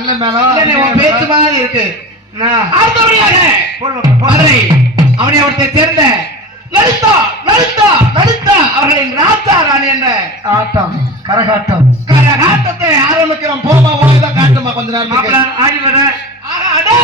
நல்ல மேலம் பேச்சு மாதிரி இருக்கு. அடுத்தபடியாக அவனை அவர்களை சேர்ந்த லலிதா லலிதா லலிதா அவர்களின் ராஜா ராணி என்ற ஆட்டம் கரகாட்டம் கரகாட்டத்தை ஆரம்பிக்கிறோம். போமா தான் காட்டுமா கொஞ்ச நேரம் ஆடி வர. அடே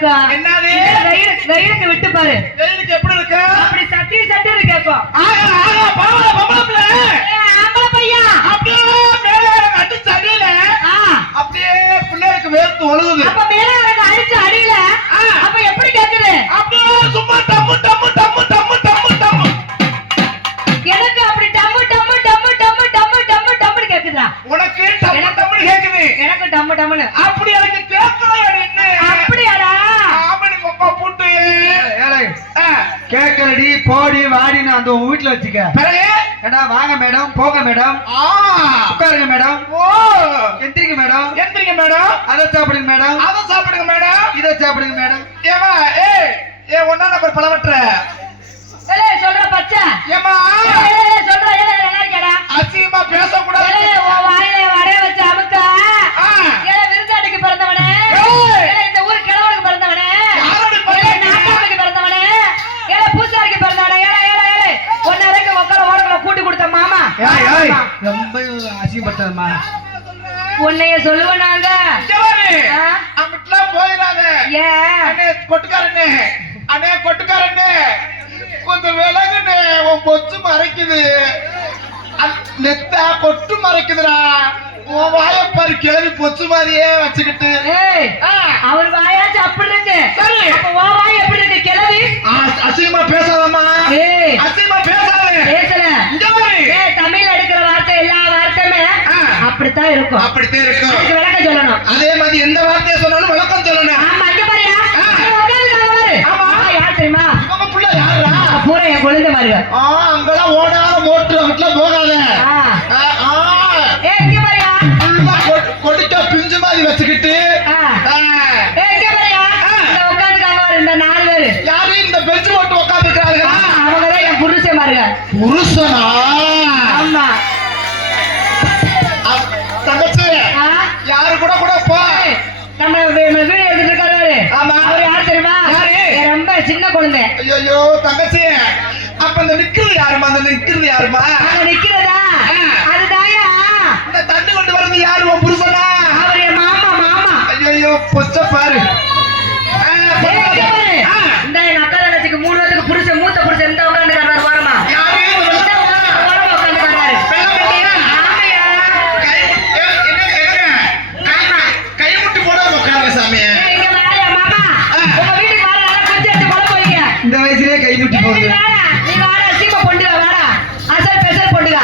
கேக்கும். என்னது? வெயிலுக்கு விட்டு பாரு. வெயிலுக்கு எப்படி இருக்கு? அப்படி சட்டி கேக்கும். ஆகா ஆகா பாவல பாவல ஆம்பளை பையா. அப்படியே மேலே அடி சடியில அப்படியே பிள்ளைக்கு வேர்த்து ஒழுகுது. அப்ப மேலே அவனுக்கு அடிச்சு அடியில அப்ப எப்படி கேக்குது? அப்படியே சும்மா டம்மு டம்மு டம்மு டம்மு டம்மு டம்மு. எனக்கு அப்படி டம்மு டம்மு டம்மு டம்மு டம்மு டம்மு டம்முன்னு கேக்குதா? உனக்கு டம்மு டம்முன்னு கேக்குது. எனக்கு டம்மு டம்முன்னு. அப்படி எனக்கு கேட்கலையா என்ன? அப்படியாடா? ஆமணி கொப்பா போட்டு ஏழை கேட்கலடி போடி வாடின்னு அந்த உன் வீட்டுல வச்சுக்க. பிறகு ஏடா வாங்க மேடம், போங்க மேடம், உட்காருங்க மேடம், ஓ எந்திரிங்க மேடம், எந்திரிங்க மேடம், அதை சாப்பிடுங்க மேடம், அதை சாப்பிடுங்க மேடம், இதை சாப்பிடுங்க மேடம். ஏமா ஏ ஒன்னா நம்பர் பழவற்ற ஏய் சொல்ற பச்சை. ஏமா ஏய் சொல்ற ஏய் நல்லா இருக்கடா. அசிங்கமா பேசக்கூடாது. ஏய் உன் வாயில வடைய வச்சு அமுக்கா. ஏய் விருந்தாட்டுக்கு பிறந்தவனே. ஏய் இந்த ஊர் கிழவனுக்கு பிறந்தவனே. ஏய் நாட்டாளுக்கு பிறந்தவனே. ஏய் பூசாரிக்கு பிறந்தவனே. ஏய் ஒன்னரைக்கு உட்கார ஓடக்குள்ள கூட்டி கொடுத்த மாமா. ஏய் ரொம்ப அசிங்கப்பட்டதுமா. உன்னைய சொல்லுவனாங்க. அங்கிட்டுலாம் போயிடாத. ஏன் அண்ணே கொட்டுக்காரண்ணே, அண்ணே கொட்டுக்காரண்ணே, கொஞ்சம் விலகுண்ணே, உன் பொச்சு மறைக்குது, நெத்தா கொட்டு மறைக்குதுடா. உன் வாயப்பாரு கேள்வி பொச்சு மாதிரியே வச்சுக்கிட்டு. ஏய் அவர் வாயாச்சும் அப்படி இருக்கு. சரி அப்ப உன் வாய் எப்படி இருக்கு கிழவி? அசிங்கமா பேசாதம்மா. ஏய் அசிங்கமா பேசாத. பேசல. இங்க பாரு. ஏய் தமிழ்ல எடுக்கிற வார்த்தை எல்லா வார்த்தையுமே அப்படித்தான் இருக்கும். அப்படித்தான் இருக்கும். அதுக்கு விளக்கம் சொல்லணும். அதே மாதிரி எந்த வார்த்தையை சொன்னாலும் விளக்கம் சொல்லணும். ஆமா இங்க பாரியா? உட்கார்ந்துருக்காங்க பாரு. ஆமா. யார் தெரியுமா? உங்க புள்ள யாருடா? பூரா என் குழந்தை மாதிரி. அங்கெல்லாம் ஓடாத மோட்டர் வீட்டுல போகாத. ஏய் இங்க பாரியா? கொடிக்க பிஞ்சு மாதிரி வச்சுக்கிட்டு. ஏய் இங்க பாரியா? இந்த உட்கார்ந்துருக்காங்க பாரு இந்த 4 பேரு. யாரு இந்த பெஞ்ச் போட்டு உட்கார்ந்துருக்காங்க? அவங்கதான் என் புருஷன் பாருங்க. புருஷனா? ஆமா. தங்கச்சி யாரு கூட கூட போ. நம்ம வீடு எடுத்துட்டு இருக்காரு பாரு. ஆமா. அவர் யார் தெரியுமா? ரொம்ப சின்ன குழந்தை. ஐயோ தங்கச்சி அப்ப அந்த நிக்கிறது யாருமா? அந்த நிக்கிறது யாருமா? அங்க நிக்கிறதா? அதுதாயா இந்த தண்ணி கொண்டு வரது யாரு? உன் புருஷனா? அவர் என் மாமா. ஐயோ பொச்ச பாரு. இந்த எங்க அக்கா தங்கச்சிக்கு 3 பேருக்கு புருஷன், மூத்த புருஷன் இந்த உட்காந்துக்காரு ஓரமா. யாரு? ஓரமா உட்காந்துக்காரு. ஆமையா? கை முட்டி போட உட்காருங்க சாமி. இங்க வாயா மாமா. உங்க வீட்டுக்கு வாடா, நல்லா குச்சி எடுத்து கொலை போறீங்க. இந்த வயசுலயே கை முட்டி போகுது. நீ வாடா சீமை பொண்டுங்க வாடா. அசல் பெசல் பொண்டுங்க.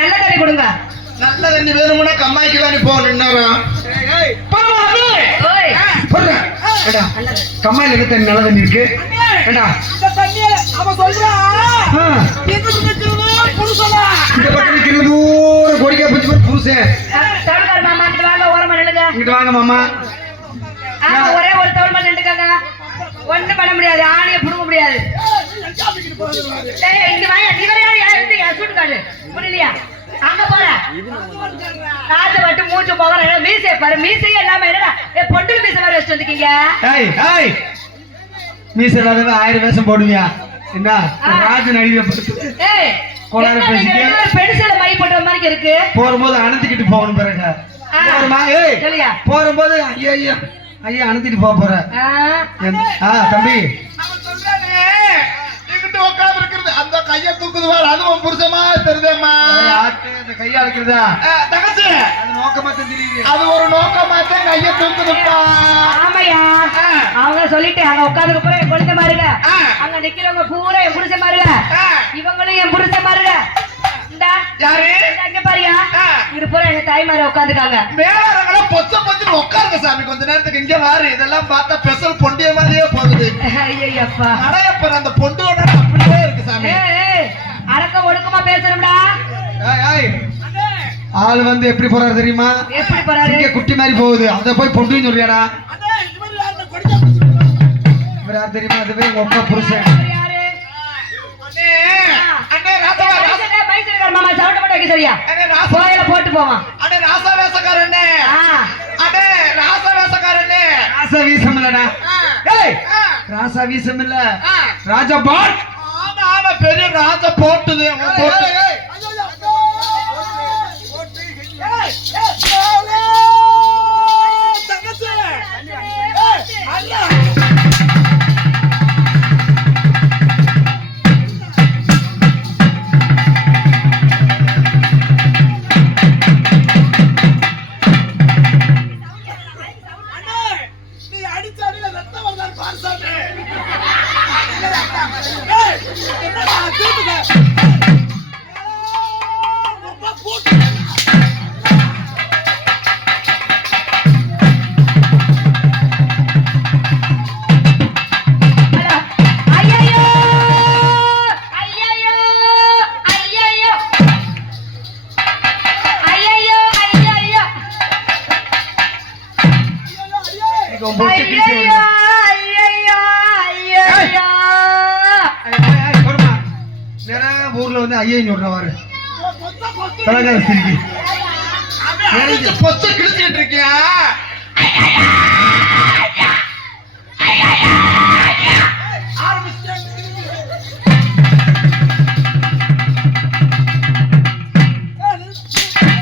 நல்ல தண்ணி கொடுங்க. நல்ல தண்ணி வேணும்னா கம்மாய்க்கு தான் போகணும். ஓய் கம்மாயில இருக்க தண்ணி நல்ல தண்ணி இருக்கு. ஏண்டா அவன் சொல்றான் இந்த பக்கம் நிக்கிறது பூரா கொடிக்கா பிடிச்சி புருஷன். தவழ்கார் மாமா கிட்ட வாங்க, ஓரமா நில்லுங்க. இங்கிட்டு வாங்க மாமா. ஒரே ஒரு தவள் மட்டும் நின்றுக்காங்க. ஒண்ணும் பண்ண முடியாது, ஆணைய புடுங்க முடியாது. இங்க வாங்க. நீ வர யாரு சூட்டு காடு புரியலையா? அங்க போற காசை பட்டு மூச்சு போகிற மீசை பாரு. மீசையே இல்லாம என்னடா பொண்டு மீசை மாதிரி வச்சுட்டு வந்துக்கீங்க. மீசை இல்லாதவ 1000 வேஷம் போடுவியா? என்ன ராஜ நடிகை பெருசில மை போட்ட மாதிரி இருக்கு. போகும்போது அணைச்சிக்கிட்டு போகணும். பிறகு போகும்போது ஐயா ஐயா அணைச்சிட்டு போற தம்பி. உட்கார்ந்து இருக்கிறது அந்த கையை தூக்குது வார். அதுவும் புருஷமா தெரியுதேம்மா. கையா இருக்கிறதா தங்கச்சி? அது நோக்கமா தெரியுது. அது ஒரு நோக்கமா தான் கையை தூக்குதுப்பா. ஆமையா? அவங்க சொல்லிட்டு அங்க உட்கார்ந்து பூரா என் குழந்தை மாருங்க. அங்க நிக்கிறவங்க பூரா என் புருஷன் மாருங்க. இவங்களும் என் புருஷன் மாருங்க. யாரு? இங்க பாரியா? இது பூரா எங்க தாய்மாரி உட்காந்துக்காங்க. மேலாரங்களும் பொச்ச பொச்சு உட்காருங்க சாமி. கொஞ்ச நேரத்துக்கு இங்க வாரு. இதெல்லாம் பார்த்தா பெசல் பொண்டிய மாதிரியே போகுது. ஐயப்பா அடையப்ப அந்த பொண்டோட அப்படியே இருக்கு சாமி. அடக்க ஒடுக்கமா பேசணும்டா. ஆள் வந்து எப்படி போறாரு தெரியுமா? எப்படி போறாரு? இங்க குட்டி மாதிரி போகுது. அத போய் பொண்டுன்னு சொல்றியாடா? இவர் யார் தெரியுமா? அதுவே ஒப்ப புருஷன். மாமா சவுண்ட் போட்டு வைக்க சரியா? கோயில போட்டு போவான். அடே ராசா வேஷக்காரனே. அடே ராசா வேஷக்காரனே. ராசா வீசம் இல்லடா. ஏய் ராசா வீசம் இல்ல. ராஜா பாட். ஆமா ஆமா பெரிய ராஜா போட்டுது. போட்டு தங்கச்சி ஐயையோ ஐயையோ ஐயையோ ஐயையோ ஐயையோ இங்க உன் பொச்சு கிழிச்சு ஐயையோ விடுங்க. ஐயையோ ஐயையோ சொல்லுமா நிறைய ஊர்ல வந்து ஐயன் சொல்றவாரு தலைகால சிரிக்கி எனக்கு பொத்து கிழிச்சிட்டு இருக்கியா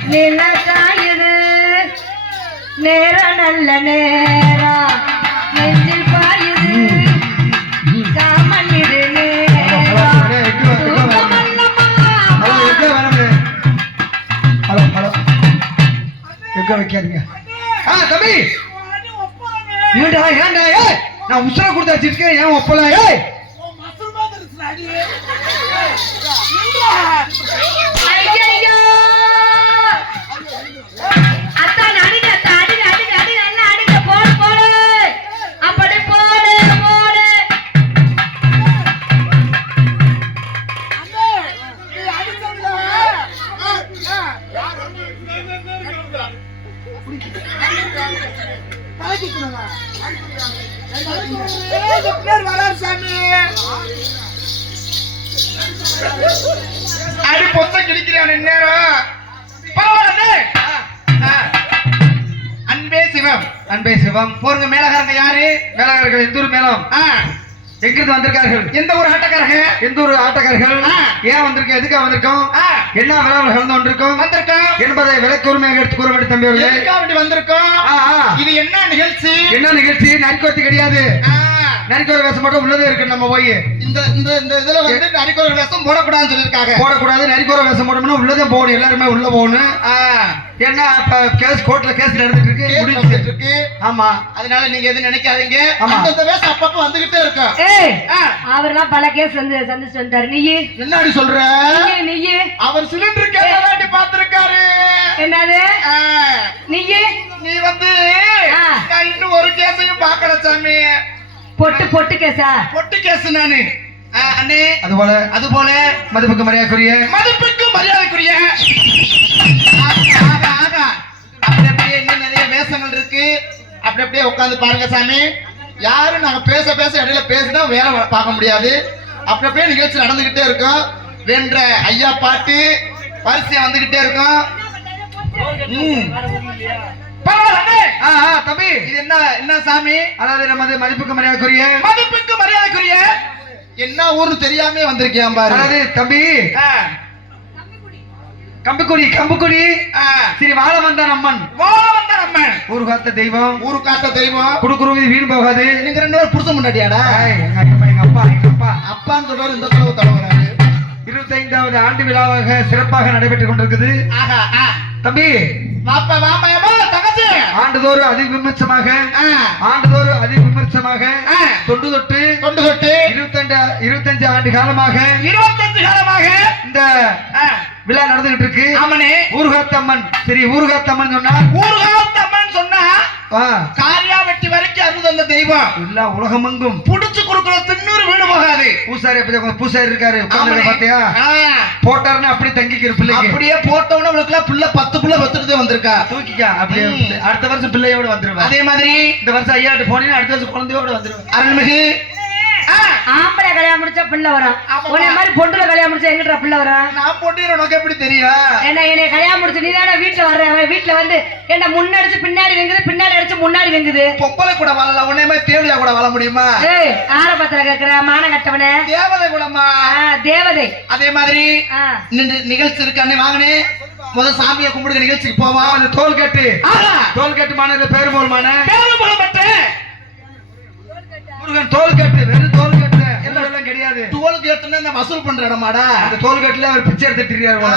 நிலக்காயுது நேரம் நல்ல நேரம் நெஞ்சில் பாயுது காமன் இது நேரம் தூக்கமல்லம்மா. ஹலோ ஹலோ எங்க வைக்காதீங்க தம்பி ஏண்டா ஏண்டா ஏய் நான் உசுர கொடுத்து வச்சிருக்கேன் ஏன் ஒப்பல ஏய் ஐயையோ அத்தான் அடிங்க அத்தான் அடிங்க அடிங்க அடிங்க நல்லா அடிங்க போடு போடு அப்படி போடு போடு அடி பொத்த கிழிக்கிறான் நேரம் பரவாயில்ல அன்பே சிவம் அன்பே சிவம் போருங்க மேலகாரங்க யாரு மேலாளர்கள் எந்த ஊர் மேலம் எங்கிருந்து வந்திருக்கார்கள் எந்த ஒரு ஆட்டக்காரங்க எந்த ஊர் ஆட்டக்காரர்கள் ஏன் வந்திருக்கோம் எதுக்காக வந்திருக்கோம் என்ன விழாவில் கலந்து கொண்டிருக்கோம் வந்திருக்கோம் என்பதை விளக்கூர்மையாக எடுத்து கூற வேண்டும் தம்பி அவர்களே எதுக்காக வேண்டி வந்திருக்கோம் இது என்ன நிகழ்ச்சி என்ன நிகழ்ச்சி நரிக்கோத்தி கிடையாது நரிக்கோர வேஷம் மட்டும் உள்ளதே இருக்கு நம்ம போய் இந்த இந்த இந்த இதுல வந்து நரிக்கோர வேஷம் போடக்கூடாதுன்னு சொல்லிருக்காங்க போடக்கூடாது நரிக்கோர வேஷம் போடணும்னா உள்ளதே போகணும் எல்லாருமே உள்ள போகணும் ஏன்னா இப்ப கேஸ் கோர்ட்ல கேஸ் நடந்துட்டு இருக்கு முடிஞ்சிட்டு இருக்கு ஆமா அதனால நீங்க எதுவும் நினைக்காதீங்க ஆமா. அந்த வேஷம் அப்பப்ப வந்துகிட்டே இருக்கும் ஏய் அவர்லாம் பல கேஸ் வந்து சந்திச்சு வந்துட்டாரு நீயே என்னடி சொல்ற நீயே அவர் சிலிண்டர் கேட்டாண்டி பாத்துருக்காரு என்னது நீயே நீ வந்து நான் இன்னும் ஒரு கேஸையும் பாக்கல சாமி பொட்டு பொட்டு கேஸா பொட்டு கேஸ் நானு அண்ணே அது போல மதிப்புக்கு மரியாதைக்குரிய மரியாதைக்குரிய ஆகா, ஆகா. அப்படி அப்படியே இன்னும் நிறைய வேஷங்கள் இருக்கு அப்படி அப்படியே உட்கார்ந்து பாருங்க சாமி யாரும் நாங்க பேச பேச இடையில பேசினா வேலை பார்க்க முடியாது அப்படி அப்படியே நிகழ்ச்சி நடந்துகிட்டே இருக்கும் வென்ற ஐயா பாட்டு வரிசையா வந்துகிட்டே இருக்கும் பரவாயில்ல தம்பி இது என்ன என்ன சாமி அதாவது நமது மதிப்புக்கு மரியாதைக்குரிய என்ன ஊர்னு தெரியாம வந்திருக்கேன் பாரு அதாவது தம்பி கம்புக்குடி சரி வாழ வந்தான் அம்மன் ஊரு காத்த தெய்வம் குடுக்குருவி வீண் போகாது நீங்க ரெண்டு பேரும் புருஷன் முன்னாடியாடா எங்க அப்பா அப்பான்னு சொல்றாரு இந்த தடவை தலைவராரு 25வது ஆண்டு விழாவாக சிறப்பாக நடைபெற்றுக் கொண்டிருக்குது தம்பி ஆண்டுதோறும் அதிவிமர்சமாக தொண்டு தொட்டு 25 ஆண்டு காலமாக இந்த விழா நடந்துகிட்டு இருக்கு ஊர்காத்தம்மன் சரி ஊர்காத்தம்மன் சொன்னா காரியா வெட்டி வரைக்கும் அருள் அந்த தெய்வம் இல்ல உலகமெங்கும் புடிச்சு கொடுக்கிற திண்ணூறு வீடு போகாது பூசாரி இருக்காரு பாத்தியா போட்டாருன்னா அப்படியே தங்கிக்கிற பிள்ளைக்கு அப்படியே போட்டவன அவளுக்குலாம் பிள்ளை 10 பிள்ளை பத்துட்டு வந்திருக்கா தூக்கிக்கா அப்படியே அடுத்த வருஷம் பிள்ளையோட வந்துருவா அதே மாதிரி இந்த வருஷம் ஐயாட்டு போனீங்கன்னா அடுத்த வருஷம் குழந்தையோட வந்துருவா அருள்மிகு ஆம்பளை கல்யாணம் முடிச்சா பிள்ளை வரும் உன்னை மாதிரி பொண்டுல கல்யாணம் முடிச்சா எங்கிட்ட பிள்ளை வரும் நான் பொட்டிடுறேன் உனக்கு எப்படி தெரியும் என்னை கல்யாணம் முடிச்சு நீதானே வீட்டுல வர்ற வீட்டுல வந்து என்ன முன்னடிச்சு பின்னாடி வெங்குது பின்னாடி அடிச்சு முன்னாடி வெங்குது பொப்பளை கூட வாழலாம் உன்னை மாதிரி தேவதையா கூட வாழ முடியுமா ஏய் ஆரம்பத்துல கேக்குற மானம் கட்டவனே தேவதை கூடமா தேவதை அதே மாதிரி நிகழ்ச்சி இருக்கானே வாங்கினே முதல் சாமியை கும்பிடுற நிகழ்ச்சிக்கு போவோம் தோல் கட்டு மாநில பேருமோல் மான முருகன் டோல்கேட் வெறும் டோல்கேட் எல்லாம் கிடையாது. டோல்கேட்னா இந்த வசூல் பண்ற இடமாடா? அந்த டோல்கேட்ல அவர் பிச்சை எடுத்துட்டு இருக்காரு போல.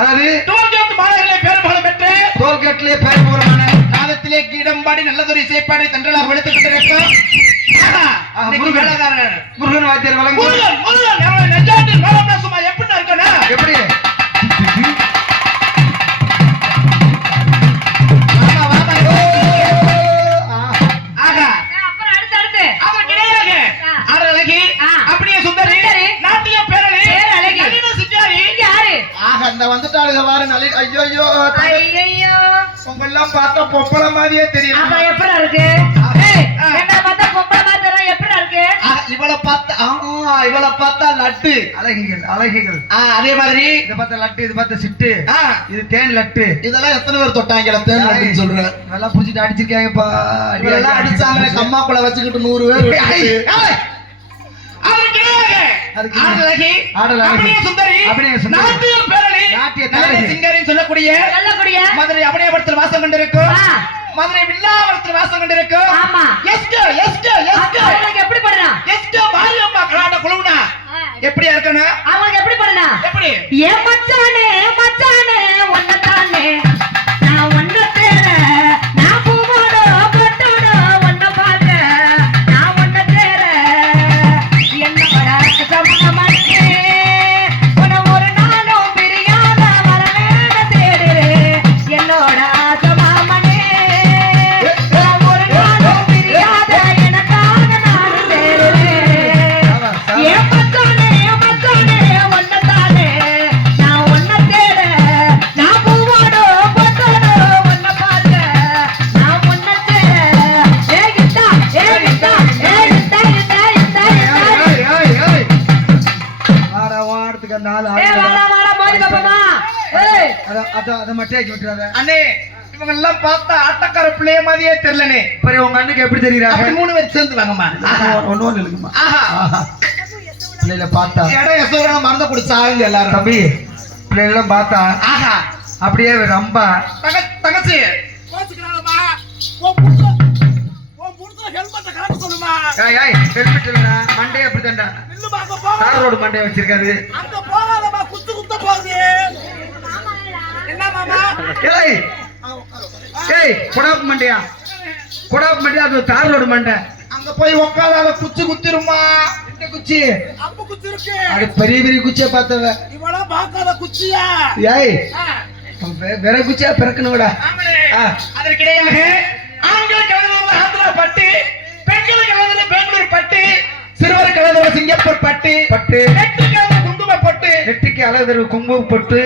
அதாவது டோல்கேட் மாநகரிலே பேர் புகழ் பெற்று டோல்கேட்லயே பேர் புகழமான நாதத்திலே கீடம்பாடி நல்லதொரு இசைப்பாடி தண்டலாக வெளுத்துக் கொண்டிருக்கும் முருகன் வாத்தியார் வழங்கும் நெஞ்சாட்டில் மேலம் பேசுமா எப்படி இருக்கணும்? எப்படி அப்புறம் அடுத்து அவர் கிடையாது. அழகி அப்படியே சுந்தரி நாட்டிய பேரழி நளின சிங்காரி யாரு? ஆக அந்த வந்துட்டாளுக வாரு நல்ல. ஐயோ ஐயோ ஐயோ உங்கெல்லாம் பார்த்தா பொப்பள மாதிரியே தெரியும். அப்ப எப்படி இருக்கு? என்ன பார்த்தா பொம்பளை மாதிரி தெரியும், எப்படி இருக்கு? இவளை பார்த்தா லட்டு அழகிகள். அதே மாதிரி இத பார்த்த லட்டு, இது பார்த்த சிட்டு, இது தேன் லட்டு. இதெல்லாம் எத்தனை பேர் தொட்டாங்க? தேன் லட்டுன்னு சொல்றேன். நல்லா புடிச்சிட்டு அடிச்சிருக்காங்கப்பா. இதெல்லாம் அடிச்சாங்களே கம்மாக்குள்ள வச்சுக்கிட்டு 100 பேர். சொல்லக்கூடிய மதுரை அபனியபுரத்தில் வாசம் கொண்டிருக்கும், மதுரை வில்லாவரத்தில் வாசம் கொண்டிருக்கும். எப்படி பண்ணா? மாரியம்மா கலாட்ட குழுவுனா எப்படியா இருக்கணும்? அவங்களுக்கு எப்படி பண்ணா? எப்படி? ஏன் மச்சானே மச்சானே ஒன்னதானே நான் ஒன்ன தேட நான் பூவோட பொட்டோட ஒன்ன பார்க்க நான் ஒன்ன தேட என்ன படாக்கு சமண மாட்டே உன ஒரு நாளும் பிரியாத வர வேண்ட தேடுறேன் என்னோட ஆசமாமனே ஒரு நாளும் பிரியாத எனக்காக நான் தேடுறேன். ஏன் மச்சானே ஒன்னதானே நான் ஒன்ன தேட நான் பூவோட பொட்டோட ஒன்ன பார்க்க நான் ஒன்ன தேட. ஏகிட்டா ஏகிட்டா ஏகிட்டா இந்தா வாடத்துக்கு அந்த ஆளு ஏ வாடா வாடா மோதி பாப்பமா. ஏய் அதை மட்டும் ஆக்கி விட்டுறாத. அண்ணே இவங்க எல்லாம் பார்த்தா ஆட்டக்கார பிள்ளைய மாதிரியே தெரியலனே. சரி உங்க அண்ணுக்கு எப்படி தெரியுறாங்க? 3 பேர் சேர்ந்து வாங்கம்மா. ஒன்னு இருக்குமா? ஆஹா பிள்ளைல பார்த்தா இடம் எசோரான மறந்து குடிச்சாங்க எல்லாரும். தம்பி பிள்ளைலாம் பார்த்தா ஆஹா அப்படியே ரொம்ப தங்கச்சி மண்டே அப்படித்தான்டா தார் ரோடு மண்டைய வச்சிருக்காரு. குடாப்பு மண்டையா? குடாப்பு மண்டையா? அது தார் ரோடு மண்டை. அங்க போய் உட்காத குச்சி குத்திருமா. இந்த குச்சி அது பெரிய பெரிய குச்சியா பார்த்தவ குச்சியா? ஏய் வேற குச்சியா பிறக்கணும்டா. அதற்கிடையாக ஆண்கள் கலந்தது ஆந்திரா பட்டு, பெண்கள் கலந்தது பெங்களூர் பட்டு, சிறுவர் கலந்தது சிங்கப்பூர் பட்டு, நெட்டு கலந்த குங்கும பொட்டு, நெட்டிக்கு அழகு தருவு குங்கும பொட்டு,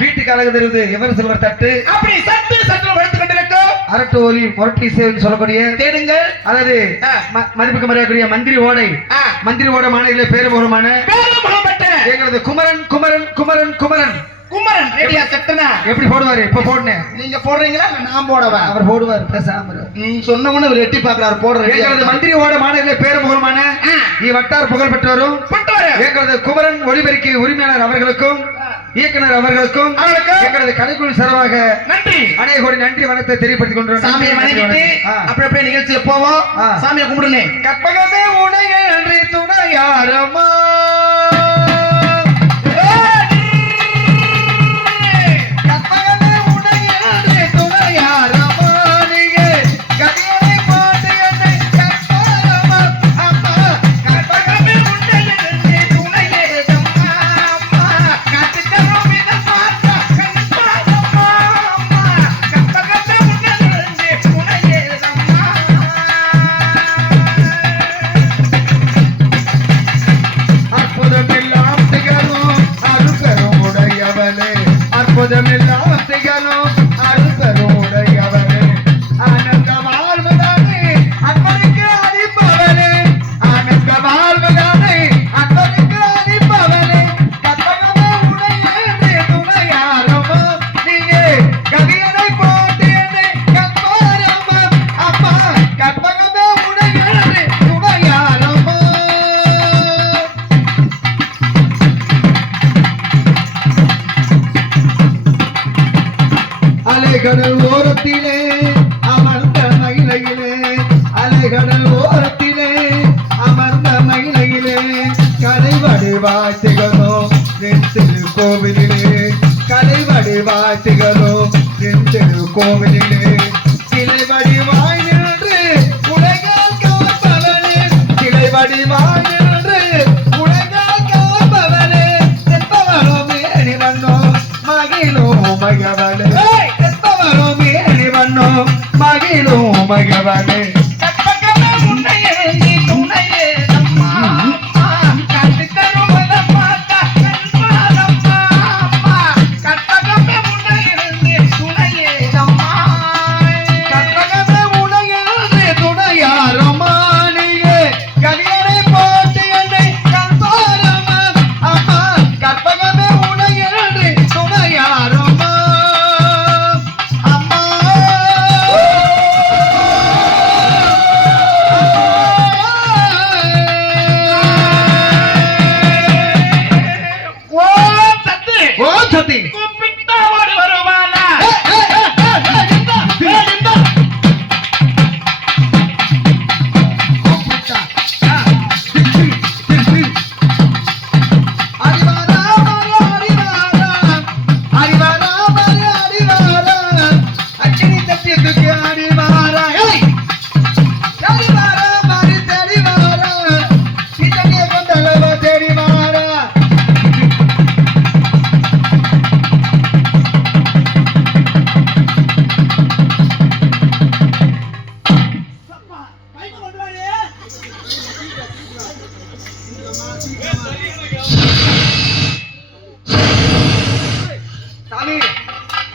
வீட்டுக்கு அழகு தருவது எவர் சில்வர் தட்டு. அப்படி சட்டு சட்டு வளர்த்து கொண்டிருக்கோம். அரட்டு ஒலி முரட்டு இசைன்னு சொல்லக்கூடிய தேடுங்கள். அதாவது மதிப்புக்கு மரியாதைக்குரிய மந்திரி ஓடை, மந்திரி ஓடை மாநில பேருபூர்வமான எங்களது குமரன் குமரன் குமரன் குமரன் குமரன் ரேடியா செட்டனா எப்படி போடுவாரு? இப்ப போடுனேன். நீங்க போடுறீங்களா? நான் போடவா? அவர் போடுவார் பேசாம. சொன்னவன அவர் எட்டி பாக்குறாரு. போடுற எங்களது மந்திரி ஓட மாநில பேருபூர்வமான வட்டார் புகழ் பெற்றவரும் எங்களது குமரன் ஒளிபெருக்கி உரிமையாளர் அவர்களுக்கும் இயக்குனர் அவர்களுக்கும் எங்களது கலைக்குழு சார்பாக நன்றி, அநேக கோடி நன்றி வணக்கத்தை தெரியப்படுத்திக் கொண்டு சாமியை வணங்கிட்டு அப்படி அப்படியே நிகழ்ச்சியில போவோம். சாமியை கும்பிடுனே. கற்பகமே உனையே நன்றி துணையாரம்மா, கற்பகமே உனையே நன்றி துணையாரம்மா, நீங்க கதியை போட்டு என்னை கற்பகமா அம்மா, கற்பகமே உனையே நன்றி துணையேதம்மா அம்மா, கத்தித்தரும் இத பார்த்தா கண்பாரம்மா அம்மா, கற்பகமே உனையே நன்றி துணையேதம்மா. அற்புதமெல்லாம் திகழும் அருள்பெரும் உடையவளே, அற்புதமெல்லாம் திகழும் அருள்பெரும் உடையவளே, ஆனந்த வாழ்வுதானே அன்பருக்கு அளிப்பவளே, ஆனந்த வாழ்வுதானே அன்பருக்கு அளிப்பவளே, கற்பகமே உடையே துணையாரம்மா, நீயே கதியனை போட்டு என்னை கற்பாரம்மா அம்மா, கற்பகமே உடையே துணையாரம்மா. அலைகடல் ஓரத்திலே அமர்ந்த மயிலையிலே, அலைகடல் ஓரத்திலே வடிவாத்திகளும் திருக்கோவிலிலே கலை வடிவாத்திகளும் திருக்கோவிலிலே கிளை வடிவாய் நின்று உலகம் காப்பவனே கிளை வடிவாய் நின்று உலகம் காப்பவனே செப்பவனோ மேனி வண்ணோ மகிழோ மகவனே செப்பவனோ மேனி வண்ணோ மகிழோ மகவனே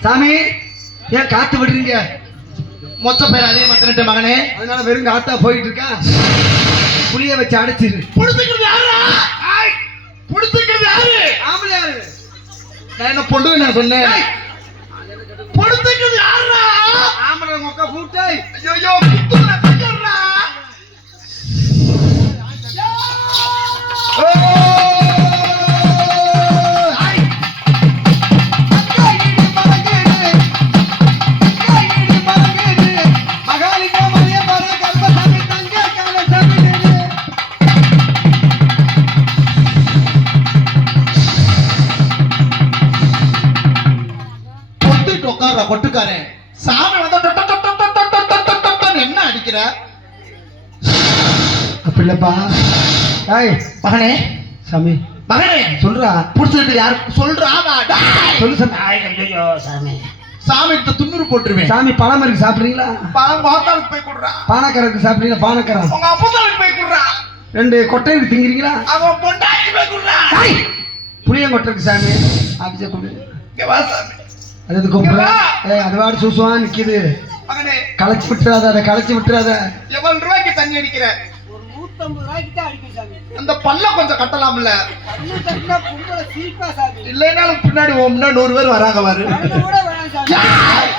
சாமி ஏன் காத்து விடுறீங்க மொச்ச பேர் அதே மத்தினிட்ட மகனே அதனால வெறும் காத்தா போயிட்டு இருக்கா புளிய வச்சு அடைச்சிரு புடிச்சுக்கிறது யாரா புடிச்சுக்கிறது யாரு ஆம்பளை யாரு நான் என்ன பொண்ணு நான் சொன்னேன் புடிச்சுக்கிறது யாரா ஆம்பளை மொக்க பூட்டை ஐயோ குத்துன கையறா கொட்டுக்காரன் சாமி வந்து என்ன அடிக்கிற அப்படில்லப்பா ஏய் மகனே சாமி மகனே சொல்றா புடிச்சிட்டு யார் சொல்றா சொல்லு சாமி ஐயோ சாமி சாமி கிட்ட துண்ணூறு போட்டுருவேன் சாமி பழமருக்கு சாப்பிடுறீங்களா பாத்தாளுக்கு போய் கொடுறா பானக்கருக்கு சாப்பிடுறீங்களா பானக்கரம் உங்க அப்பத்தாளுக்கு போய் கொடுறா 2 கொட்டைக்கு திங்கிறீங்களா அவன் பொண்டாட்டி போய் கொடுறா புளியங்கொட்டருக்கு சாமி ஆபிச்ச கொடு இங்க வா சாமி அது கூப்பிடுறா ஏய் அது வாடு சூசுவா நிக்குது மகனே களைச்சு விட்டுறாத அதை களைச்சு விட்டுறாத எவ்வளவு ரூபாய்க்கு தண்ணி அடிக்கிற ஒரு 150 ரூபாய்க்கு தான் அடிக்கும் சாமி. அந்த பல்ல கொஞ்சம் கட்டலாம்ல பல்லு தட்டினா பொங்கலை சீப்பா சாமி. இல்லைனாலும் பின்னாடி முன்ன 100 பேர் வராங்க பாரு கழுதை கூட வேணாம் சாமி.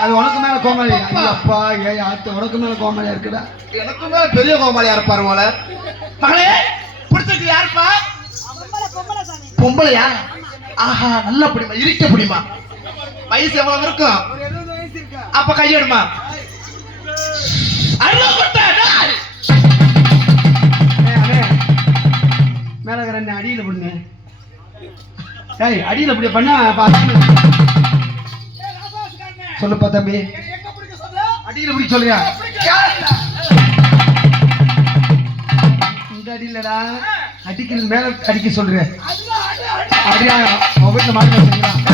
அது உனக்கு மேல கோமாளி அப்பா ஏய் ஆத்து உனக்கு மேல கோமாளியா இருக்குடா எனக்கு மேல பெரிய கோமாளியா இருப்பாரு போல மகளே பிடிச்சிட்டு யாருப்பா பொம்பளை சாமி. பொம்பளையா ஆஹா நல்லா பிடிமா இருக்க பிடிமா வயசு எவ்வளவு இருக்கும் ஒரு 70 வயசு இருக்கா. அப்ப கையெடுமா மேல ரெண்டு அடியில பண்ணு ஏய் அடியில இப்படி பண்ணா சொல்லுப்பா தம்பி எங்க பிடிக்க சொல்ல? அடியில பிடி சொல்றியா இந்த அடியிலடா அடிக்கிறது மேல அடிக்க சொல்றேன் அடியா உன் வீட்டுல மாட்டு வச்சுக்கிறான்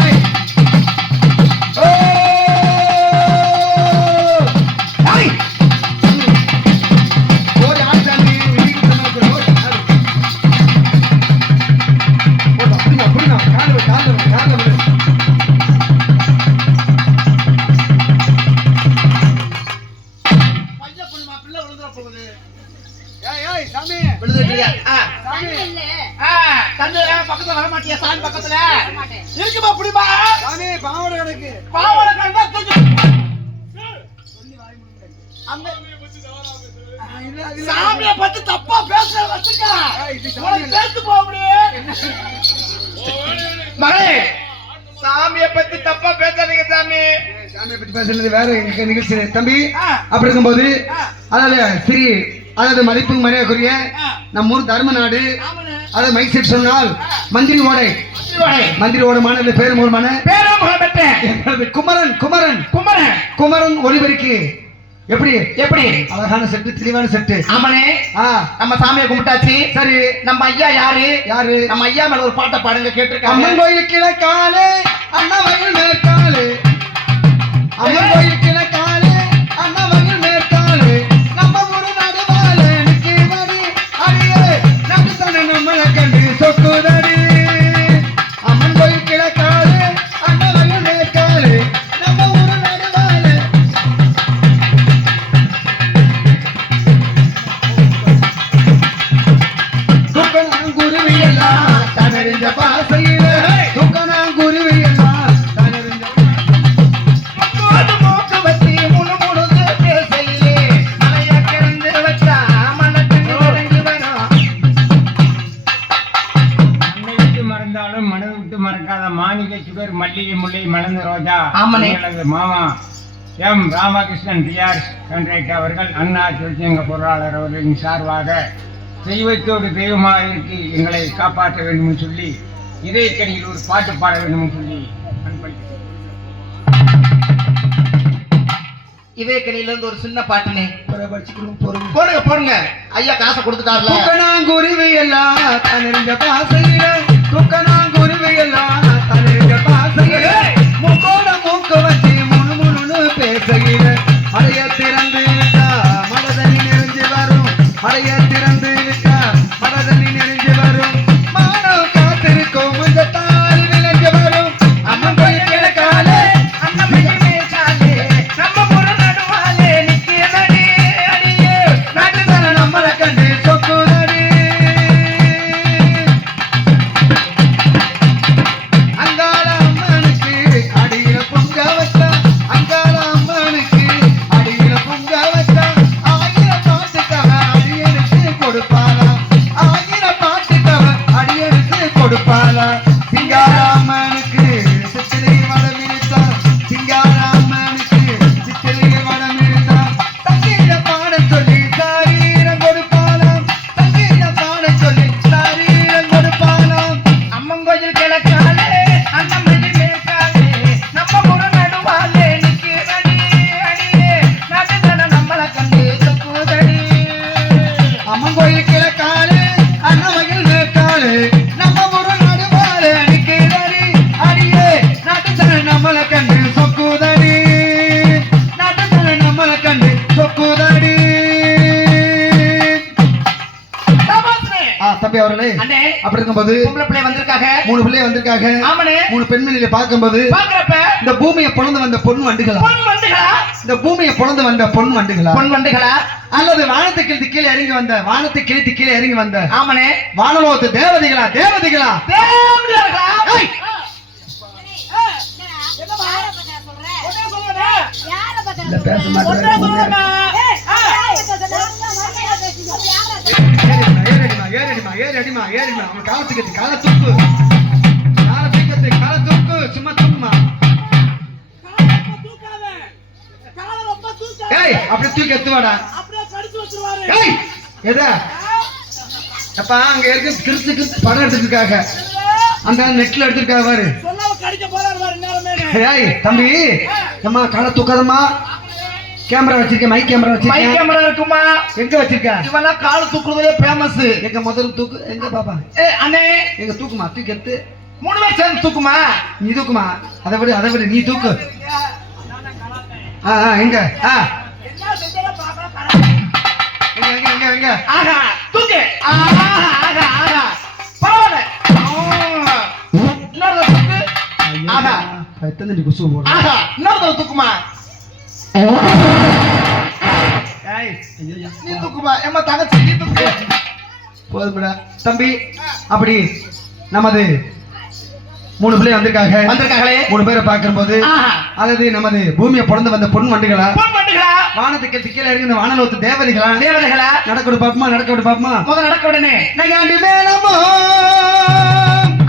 பக்கத்துல வர மாட்டியா சாமி பக்கத்துல இருக்குமா புடிமா சாமி பாவட கணக்கு பாவட கண்டா அந்த சாமிய பத்தி தப்பா பேச வச்சுக்க பேசு போக மகளே சாமிய பத்தி தப்பா பேசாதீங்க சாமி சாமியை பத்தி பேசுறது வேற நிகழ்ச்சி தம்பி அப்படி இருக்கும்போது அதனால சரி அதாவது மதிப்பு மரியாதைக்குரிய நம்ம ஊர் தர்ம நாடு ஆமாண்ணே. அது மைசூர் சொன்னால் மந்திரி ஓடை மந்திரி ஓடை மாநில பேரும் ஒரு மன குமரன் குமரன் குமரன் குமரன் ஒளிபெருக்கி எப்படி எப்படி அழகான செட்டு தெளிவான செட்டு ஆமாண்ணே நம்ம சாமியை கும்பிட்டாச்சு சரி நம்ம ஐயா யாரு யாரு நம்ம ஐயா மேல ஒரு பாட்டை பாடுங்க கேட்டிருக்காங்க அம்மன் கோயில் கிழக்காலே அண்ணா வயல் மேற்காலே அம்மன் கோயில் கிழக்காலே அண்ணா வயல் மேற்காலே நம்ம ஊரு நடுவாலே நிற்கிறடி அடியே நடு தானே நம்மளை கண்டு சொக்குதடி அம்மன் கோயில் கிழக்காலே அண்ணா வயல் மேற்காலே நம்ம ஊரு நடுவாலே துக்கணாங்குருவியெல்லாம் தனறிஞ்ச பாசையில துக்கணாங்குருவியெல்லாம் தனறிஞ்ச மூக்கு வச்சு முழு முழுது பேசையிலே மலைய கிடந்து வச்சா மனத்து நிறைஞ்சு வரும் மண்ணை விட்டு மறந்தாலும் மனதை விட்டு மறக்காத மாணிக்க சுடர் மல்லிகை முல்லை மலர்ந்த ரோஜா ஆமாண்ணே. எங்களது மாமா எம் ராமகிருஷ்ணன் டிஆர் கான்ட்ராக்ட் அவர்கள் அண்ணா தொழிற்சங்க பொருளாளர் அவர்களின் சார்பாக தெய்வத்தோடு தெய்வமாக இருக்கு எங்களை காப்பாற்ற வேண்டும் சொல்லி இதயக்கணியில் ஒரு பாட்டு பாட வேண்டும் சொல்லி அன்பளிக்கிறேன். இதே கணியில இருந்து ஒரு சின்ன பாட்டுனே படிச்சுக்கணும் பொருள் போடுங்க போடுங்க ஐயா காசை கொடுத்துட்டார்ல துக்கணாங்குருவியெல்லாம் தனறிஞ்ச பாசையில துக்கணாங்குருவியெல்லாம் தனறிஞ்ச பாசையில மூக்கோட மூக்கு வச்சு முழு முழுன்னு பேசையில மழைய திறந்து விட்டா மலதனி நெறிஞ்சு வரும் மழைய திறந்து விட்டா மலதனி நெறிஞ்சு வரும் மானம் காத்திருக்கும் இந்த தாரி விளைஞ்சு வரும் அம்மன் கோயில் கிழக்காலே அண்ணமையை மேய்ச்சாலே நம்ம புற நடுவாலே நிக்கிறடி அடியே நாட்டு தானே நம்மளை கண்டு சொக்குதடி அங்காள அம்மனுக்கு அடியில பொங்க வச்சா அங்காள அம்மனுக்கு அடியில பொங்க வச்சா ஆயிரம் பாட்டுக்காக அடியனுக்கு கொடுப்பாளா ஆயிரம் பாட்டுக்காக அடியனுக்கு கொடுப்பாளா சிங்கார அம்மனுக்கு சித்திரை வடம் இழுத்தா சிங்கார அம்மனுக்கு சித்திரை வடம் இழுத்தா தங்கீர பாட சொல்லி சாரீரம் கொடுப்பாளாம் தங்கீர பாட சொல்லி சாரீரம் கொடுப்பாளாம் அம்மன் கோயில் கிழக்காலே அண்ணமையை மேய்ச்சாலே நம்ம புற நடுவாலே நிக்கிறடி அடியே நாட்டுத்தன நம்மளை கண்டு சொக்குதடி அம்மன் கோயில் கிழக்காலே அண்ணவர்கள் மேற்காலே நம்ம ஊரு நடுவாலே அடிக்கிறடி அடியே நாட்டுத்தன நம்மளை கண்டு சொக்குதடி நாட்டுத்தன நம்மளை கண்டு சொக்குதடி சபாஸ்ரே. தம்பி அவர்களே அண்ணே அப்படி இருக்கும்போது பொம்பளை பிள்ளை வந்திருக்காங்க 3 பிள்ளைய வந்திருக்காங்க ஆமனே 3 பெண்மணிகளை பார்க்கும்போது பாக்குறப்ப இந்த பூமியை பொழந்து வந்த பொன் வண்டுகளா பொன் வண்டுகளா இந்த பூமியை பொழந்து வந்த பொன் வண்டுகளா பொன் வண்டுகளா அல்லது வானத்தை கிழித்து கீழே இறங்கி வந்த வானத்தை கிழித்து கீழே இறங்கி வந்த ஆமனே வானலோகத்து தேவதைகளா தேவதைகளா தேவர்களா ஏய்! என்னம்மா? யாரை பத்தி நான் சொல்றேன்? ஒண்ணே சொல்லுங்க. யாரை பத்தி இல்ல, நான் பேச சொல்றேன்? மாட்டேன். ஒண்ணே சொல்லுங்கம்மா. ஏய், யாரை பத்தி நான் சொல்றேன்? யாரை பத்தி? ஏறிடுமா அவன் காலத்துக்கு கால தூக்கு கால தூக்கு சும்மா தூக்குமா காலை ரொம்ப தூக்காத. காலை ரொம்ப தூக்காத. ஏய் அப்படி தூக்கி எத்துவாடா அப்படியே கடிச்சு வச்சிருவாரு. ஏய் எதா அப்பா அங்க இருக்க கிறிஸ்து படம் எடுத்துருக்காங்க அந்த நெட்ல எடுத்திருக்காங்க பாரு சொல்லாம கடிக்க போறாரு பாரு நேரமே. ஏய் தம்பி அம்மா காலை தூக்காதம்மா கேமரா வச்சிருக்கேன் மைக் கேமரா மை வச்சிருக்கேன் கேமரா இருக்குமா எங்க வச்சிருக்க இவெல்லாம் கால் தூக்குறதே ஃபேமஸ் எங்க முதல்ல தூக்கு எங்க பாப்பா அண்ணே எங்க தூக்குமா தூக்கி எடுத்து 3 பேர் சேர்ந்து தூக்குமா நீ தூக்குமா அதை விட நீ தூக்கு எங்க என்ன செஞ்சாலும் பார்க்கலாம். எங்க ஆஹா தூக்கு ஆஹா ஆஹா ஆஹா பரவாயில்ல இன்னொரு தூக்கு ஆஹா எத்தனை குசு போடுற ஆஹா இன்னொரு தூக்குமா நீ தூக்குமா ஏமா தங்கச்சி நீ தூக்கு போதும்டா தம்பி அப்படி நமது 3 பிள்ளை வந்திருக்காங்க வந்திருக்காங்களே 3 பேரை பார்க்கும்போது ஆஹா அதாவது நமது பூமியை பொழந்து வந்த பொன் வண்டுகளா பொன் வண்டுகளா வானத்துக்கு கீழே இறங்கின வானலோத்து தேவதைகளா தேவதைகளா நடக்க விடு பாப்பமா முத நடக்க உடனே நகாண்டி மேலமோ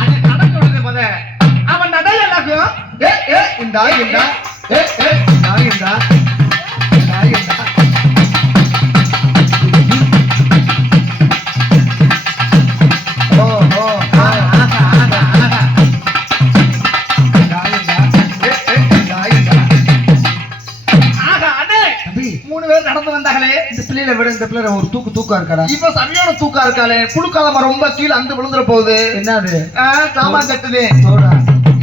அது நடக்க உடனே முத அவன் நடை எல்லாத்தையும் இந்தா இந்தா இந்த பிள்ளை ஒரு தூக்கா இருக்காடா. இப்ப சரியான தூக்கா இருக்காளே, குழுக்காலமா ரொம்ப கீழே அந்த விழுந்துற போகுது. என்னது சாமான் கட்டுது. தோடா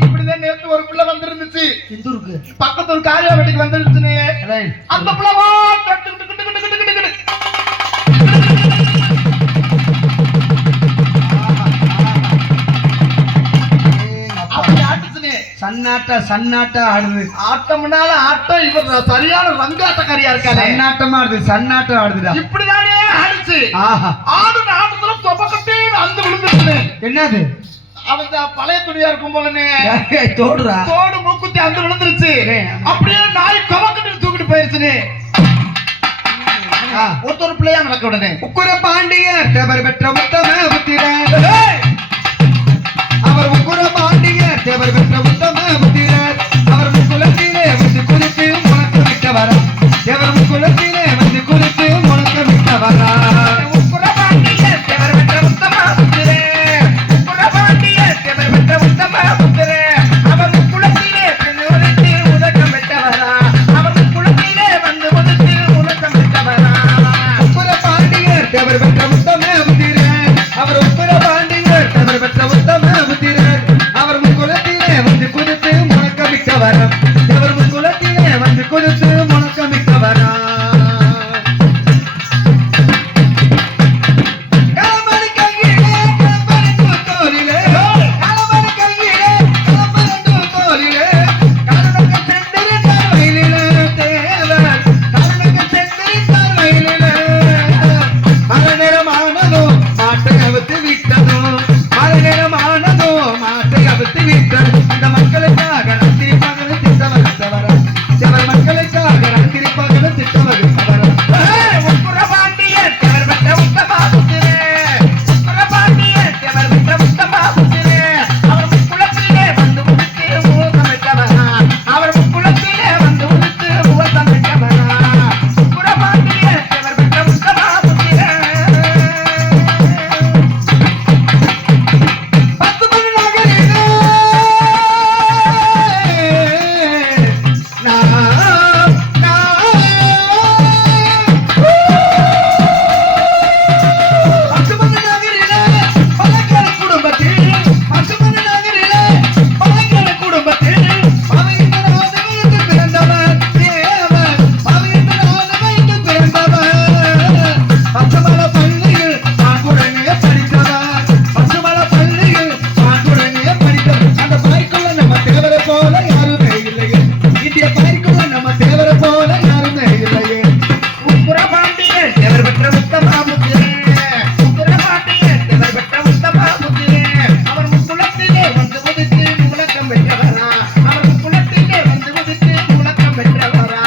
இப்படிதான் நேத்து ஒரு பிள்ளை வந்துருந்துச்சு, இந்த ஊருக்கு பக்கத்து ஒரு காரியா வீட்டுக்கு வந்துருச்சுன்னு. அடே, அந்த பிள்ளை அப்படி ஆட்டுச்சுன்னு. சன்னாட்டா ஆடுது. ஆட்டம்னால ஆட்டம், இவர் சரியான ரங்காட்டக்காரியா இருக்காரு. சன்னாட்டம் ஆடுதுடா. இப்படிதானே ஆடுச்சு. ஆஹா, ஆடுன ஆட்டத்துல தொப்பக்கட்டி அந்த விழுந்துருச்சுன்னு. என்னது அவங்க பழைய துணியா இருக்கும் போலன்னு தோடுறா. தோடு மூக்குத்தி அந்த விழுந்துருச்சு. அப்படியே நாய் கவக்கட்டு தூக்கிட்டு போயிருச்சுன்னு. ஒருத்தர் பிள்ளையா நடக்க உடனே உக்குர பாண்டியர் தேவர் பெற்ற உத்தம புத்திரர். அவர் உக்குர பாண்டியர் தேவர் பெற்ற உத்தம புத்திரர். அவர் முக்குலத்திலே வந்து குளித்து முழக்கமிட்டவரா. தேவர் முக்குலத்திலே வந்து குளித்து முழக்கமிட்டவரா. உக்குர பாண்டியர் தேவர் பெற்ற உத்தம புத்திரர். உக்குர பாண்டியர் தேவர் பெற்ற உத்தம புத்திரர். அவர் முக்குலத்திலே வந்து குளித்து முழக்கமிட்டவரா. அவர் முக்குலத்திலே வந்து குளித்து முழக்கமிட்டவரா. உக்குர பாண்டியர் தேவர் பெற்ற உத்தம புத்திரர். அவர் உக்குர பாண்டியர் தேவர் பெற்ற உத்தம புத்திரர். அவர் முக்குலத்திலே வந்து குளித்து முழக்கமிட்டவரா. தேவர் முக்குலத்திலே வந்து குளித்து முழக்கமிட்டவரா. களமணி கையிலே களமணி தூத்தோலிலே. களமணி கையிலே களமணி தூத்தோலிலே. கருணக சென்றிருந்தார் வயலிலே தேவர். கருணக சென்றிருந்தார் வயலிலே. மழை நேரமானதோ மாட்டை அவுத்து விட்டதோ. மழை நேரமானதோ மாட்டை அவுத்து விட்டது. இந்த மக்களுக்காக ராத்திரி பகலும் திட்டவரத்தவரா. தேவர் மக்களுக்காக ராத்திரி பகலும் திட்டவரத்தவரா. உக்குர பாண்டியர் தேவர் பெற்ற உத்தம புத்திரர். உக்குர பாண்டியர் தேவர் பெற்ற உத்தம புத்திரர். அவர் முக்குலத்திலே வந்து உதித்து முழக்கமிட்டவரா. அவர் முக்குலத்திலே வந்து உதித்து முழக்கமிட்டவரா. உக்குர பாண்டியர் தேவர் பெற்ற உத்தம புத்திரர். பத்து மணி நகரிலே பசுமணி நகரிலே பழக்கர குடும்பத்தில். பசுமணி நகரிலே பழக்கர குடும்பத்தில். பவித்திரனானவனுக்கு பிறந்தவர் தேவர். பவித்திரனானவனுக்கு பிறந்தவர். பசுமல பள்ளியில் பாங்குடனே படித்தவர். பசுமல பள்ளியில் பாங்குடனே படித்தவர். அந்த பாய்க்குள்ள நம்ம தேவரை போல யாருமே இல்லையே. இந்திய பாய்க்குள்ள நம்ம தேவரை போல யாருமே இல்லையே. உக்குர பாண்டியர் தேவர் பெற்ற உத்தம புத்திரர். உக்குர பாண்டியர் தேவர் பெற்ற உத்தம புத்திரர். அவர் முக்குலத்திலே வந்து உதித்து முழக்கம் பெற்றவரா. அவர் முக்குலத்திலே வந்து உதித்து முழக்கம் பெற்றவரா.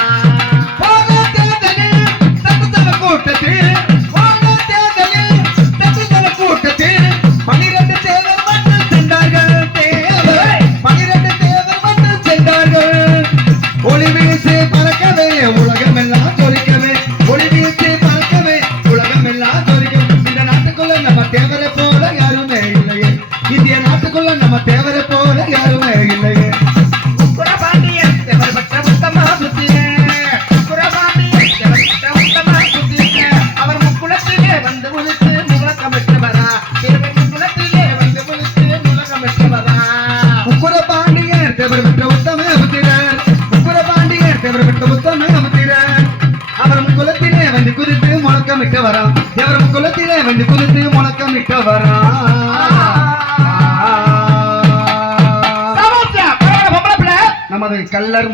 போன தேர்தலில் தத்துதல கூட்டத்தில். போன தேர்தலில் தத்துதல கூட்டத்தில் 12 தேவர் மட்டும் சென்றார்கள் தேவர். 12 தேவர் மட்டும் சென்றார்கள். ஒளி வீசி பறக்கவே உலகமெல்லாம் ஜொலிக்கவே. ஒளி வீசி பறக்கவே உலகமெல்லாம் ஜொலிக்கவே. இந்த நாட்டுக்குள்ள நம்ம தேவரை போல யாருமே இல்லையே. இந்திய நாட்டுக்குள்ள நம்ம தேவரை போல யாருமே இல்லையே. உக்குர பாண்டியர் தேவர் பெற்ற உத்தம புத்திரர். உக்குர பாண்டியர் தேவர் பெற்ற உத்தம புத்திரர். அவர் முக்குலத்திலே வந்து உதித்து முழக்கம் பெற்றவரா. தேவர் முக்குலத்திலே வந்து உதித்து முழக்கம் பெற்றவரா. உக்குர பாண்டியர் தேவர் பெற்ற உத்தம புத்திரர். உக்குர பாண்டியர் தேவர் பெற்ற உத்தம புத்திரர். அவர் முக்குலத்திலே வந்து குதித்து முழக்கமிட்டவரா. தேவர் முக்குலத்திலே வந்து குதித்து முழக்கமிட்டவரா. சமோசா, பரவாயில்ல, பொம்பளை பிள்ளை. நமது கல்லர்